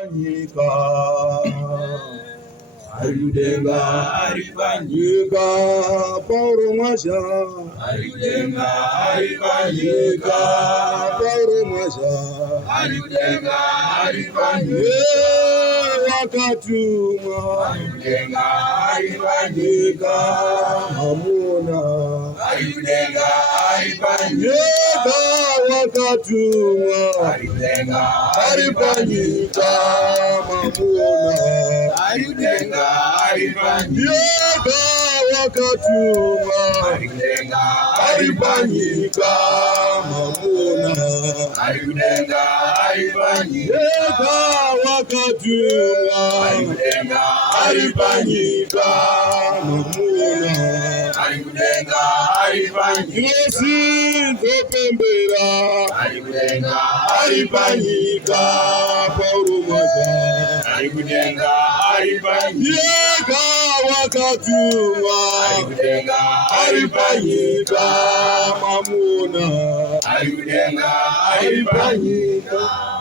Arifanyika, Arikudenga, Arifanyika, Paulo Mwasha, Arikudenga, Arifanyika, Paulo Mwasha, Arikudenga, Arifanyika, wakatuma, Arikudenga, Arifanyika, Hamuna, Arikudenga, Arifanyika, wakatuma, Arikudenga, Arifanyika, Hamuna, Arikudenga, Arifanyika, wakatuma, Arikudenga, Arifanyika, Hamuna, Arikudenga, Arifanyika, wakatuma, Arikudenga, Arifanyika, Hamuna, Arikudenga, Arifanyika, Zopembera, Arikudenga, Arifanyika, Paulo Mwasha, Arikudenga, Arifanyika, wakatuma, Arikudenga, Arifanyika, Hamuna, Arikudenga, Arifanyika.